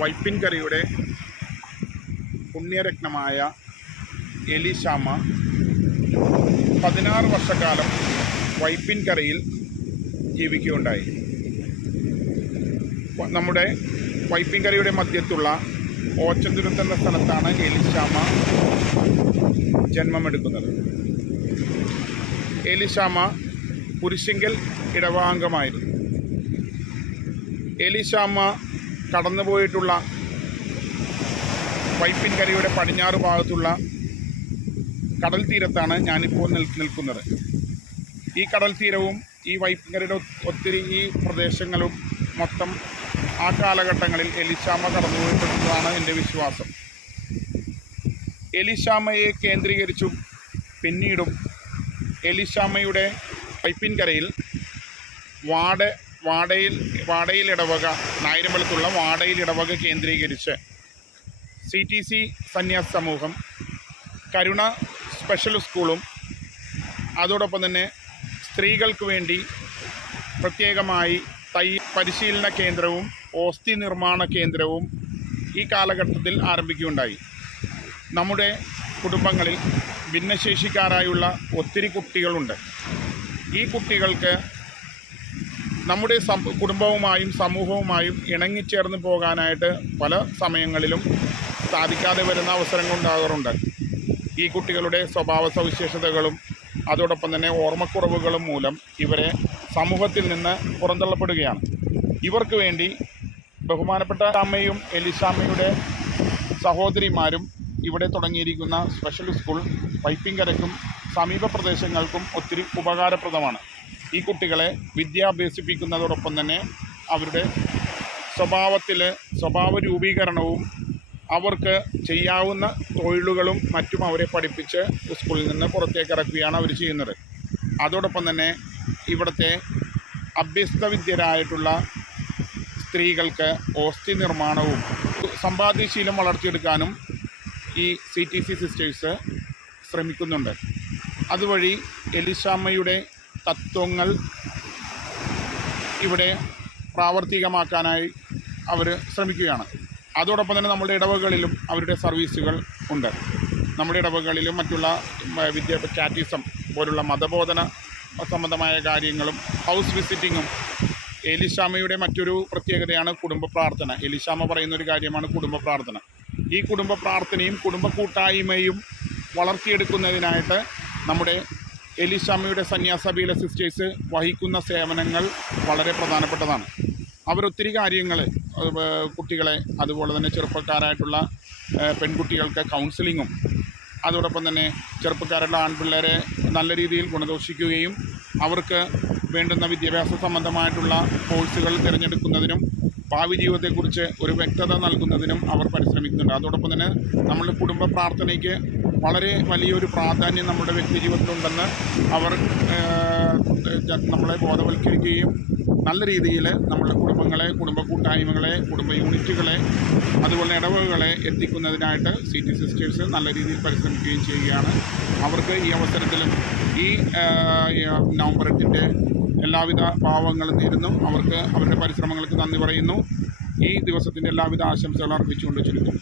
വൈപ്പിൻകരയുടെ പുണ്യരത്നമായ എലിശാമ പതിനാറ് വർഷക്കാലം വൈപ്പിൻ കറിയിൽ ജീവിക്കുകയുണ്ടായി നമ്മുടെ വൈപ്പിൻ കറിയുടെ മധ്യത്തുള്ള ഓച്ചന്തുരത്ത് എന്ന സ്ഥലത്താണ് എലിശാമ ജന്മമെടുക്കുന്നത്. എലിശാമ കുരിശിങ്കൽ ഇടവാംഗമായിരുന്നു. എലിശാമ കടന്നുപോയിട്ടുള്ള വൈപ്പിൻകരയുടെ പടിഞ്ഞാറ് ഭാഗത്തുള്ള കടൽ തീരത്താണ് ഞാനിപ്പോൾ നിൽ നിൽക്കുന്നത്. ഈ കടൽ തീരവും ഈ വൈപ്പിൻകരയുടെ ഒത്തിരി ഈ പ്രദേശങ്ങളും മൊത്തം ആ കാലഘട്ടങ്ങളിൽ എലിശാമ കടന്നുപോയിട്ടുള്ളതാണ് എന്റെ വിശ്വാസം. എലിശാമയെ കേന്ദ്രീകരിച്ചും പിന്നീടും എലിശാമയുടെ വൈപ്പിൻകരയിൽ വാട വാടയിൽ വാടയിൽ ഇടവക നായരമ്പലത്തുള്ള വാടയിൽ ഇടവക കേന്ദ്രീകരിച്ച് സി ടി സി സന്യാസ സമൂഹം കരുണ സ്പെഷ്യൽ സ്കൂളും അതോടൊപ്പം തന്നെ സ്ത്രീകൾക്ക് വേണ്ടി പ്രത്യേകമായി തൈ പരിശീലന കേന്ദ്രവും ഓസ്തി നിർമ്മാണ കേന്ദ്രവും ഈ കാലഘട്ടത്തിൽ ആരംഭിക്കുകയുണ്ടായി. നമ്മുടെ കുടുംബങ്ങളിൽ ഭിന്നശേഷിക്കാരായുള്ള ഒത്തിരി കുട്ടികളുണ്ട്. ഈ കുട്ടികൾക്ക് നമ്മുടെ കുടുംബവുമായും സമൂഹവുമായും ഇണങ്ങിച്ചേർന്ന് പോകാനായിട്ട് പല സമയങ്ങളിലും സാധിക്കാതെ വരുന്ന അവസരങ്ങൾ ഉണ്ടാകാറുണ്ട്. ഈ കുട്ടികളുടെ സ്വഭാവ സവിശേഷതകളും അതോടൊപ്പം തന്നെ ഓർമ്മക്കുറവുകളും മൂലം ഇവരെ സമൂഹത്തിൽ നിന്ന് പുറന്തള്ളപ്പെടുകയാണ്. ഇവർക്ക് വേണ്ടി ബഹുമാനപ്പെട്ട അമ്മയും എലിസാമ്മയുടെ സഹോദരിമാരും ഇവിടെ തുടങ്ങിയിരിക്കുന്ന സ്പെഷ്യൽ സ്കൂൾ വൈപ്പിങ്കരക്കും സമീപ പ്രദേശങ്ങൾക്കും ഒത്തിരി ഉപകാരപ്രദമാണ്. ഈ കുട്ടികളെ വിദ്യാഭ്യസിപ്പിക്കുന്നതോടൊപ്പം തന്നെ അവരുടെ സ്വഭാവത്തിൽ സ്വഭാവ രൂപീകരണവും അവർക്ക് ചെയ്യാവുന്ന തൊഴിലുകളും മറ്റും അവരെ പഠിപ്പിച്ച് സ്കൂളിൽ നിന്ന് പുറത്തേക്ക് ഇറക്കുകയാണ് അവർ ചെയ്യുന്നത്. അതോടൊപ്പം തന്നെ ഇവിടുത്തെ അഭ്യസ്തവിദ്യരായിട്ടുള്ള സ്ത്രീകൾക്ക് ഓസ്തി നിർമ്മാണവും സമ്പാദ്യശീലം വളർത്തിയെടുക്കാനും ഈ സി ടി സി സിസ്റ്റേഴ്സ് ശ്രമിക്കുന്നുണ്ട്. അതുവഴി എലിശാമ്മയുടെ തത്വങ്ങൾ ഇവിടെ പ്രാവർത്തികമാക്കാനായി അവർ ശ്രമിക്കുകയാണ്. അതോടൊപ്പം തന്നെ നമ്മുടെ ഇടവകളിലും അവരുടെ സർവീസുകൾ ഉണ്ട്. നമ്മുടെ ഇടവകളിലും മറ്റുള്ള വിദ്യാഭ്യാസ കാറ്റിസം പോലുള്ള മതബോധന സംബന്ധമായ കാര്യങ്ങളും ഹൗസ് വിസിറ്റിങ്ങും എലിശാമയുടെ മറ്റൊരു പ്രത്യേകതയാണ് കുടുംബ പ്രാർത്ഥന. എലിശാമ പറയുന്ന ഒരു കാര്യമാണ് കുടുംബ പ്രാർത്ഥന. ഈ കുടുംബ പ്രാർത്ഥനയും കുടുംബ കൂട്ടായ്മയും വളർത്തിയെടുക്കുന്നതിനായിട്ട് നമ്മുടെ എലിശാമയുടെ സന്യാസഭയിലെ സിസ്റ്റേഴ്സ് വഹിക്കുന്ന സേവനങ്ങൾ വളരെ പ്രധാനപ്പെട്ടതാണ്. അവരൊത്തിരി കാര്യങ്ങൾ കുട്ടികളെ അതുപോലെ തന്നെ ചെറുപ്പക്കാരായിട്ടുള്ള പെൺകുട്ടികൾക്ക് കൗൺസിലിങ്ങും അതോടൊപ്പം തന്നെ ചെറുപ്പക്കാരുള്ള ആൺപിള്ളേരെ നല്ല രീതിയിൽ ഗുണദോഷിക്കുകയും അവർക്ക് വേണ്ടുന്ന വിദ്യാഭ്യാസ സംബന്ധമായിട്ടുള്ള കോഴ്സുകൾ തിരഞ്ഞെടുക്കുന്നതിനും ഭാവി ജീവിതത്തെക്കുറിച്ച് ഒരു വ്യക്തത നൽകുന്നതിനും അവർ പരിശ്രമിക്കുന്നുണ്ട്. അതോടൊപ്പം തന്നെ നമ്മുടെ കുടുംബ പ്രാർത്ഥനയ്ക്ക് വളരെ വലിയൊരു പ്രാധാന്യം നമ്മുടെ വ്യക്തി ജീവിതത്തിലുണ്ടെന്ന് അവർ നമ്മളെ ബോധവൽക്കരിക്കുകയും നല്ല രീതിയിൽ നമ്മുടെ കുടുംബങ്ങളെ കുടുംബ കൂട്ടായ്മകളെ കുടുംബ യൂണിറ്റുകളെ അതുപോലെ ഇടവകകളെ എത്തിക്കുന്നതിനായിട്ട് സി ടി സിസ്റ്റേഴ്സ് നല്ല രീതിയിൽ പരിശ്രമിക്കുകയും ചെയ്യുകയാണ്. അവർക്ക് ഈ അവസരത്തിലും ഈ നവംബർ എട്ടിന്റെ എല്ലാവിധ ഭാവങ്ങളും നേരുന്നു. അവർക്ക് അവരുടെ പരിശ്രമങ്ങൾക്ക് നന്ദി പറയുന്നു. ഈ ദിവസത്തിന്റെ എല്ലാവിധ ആശംസകളും അർപ്പിച്ചുകൊണ്ട് ചുരുക്കും.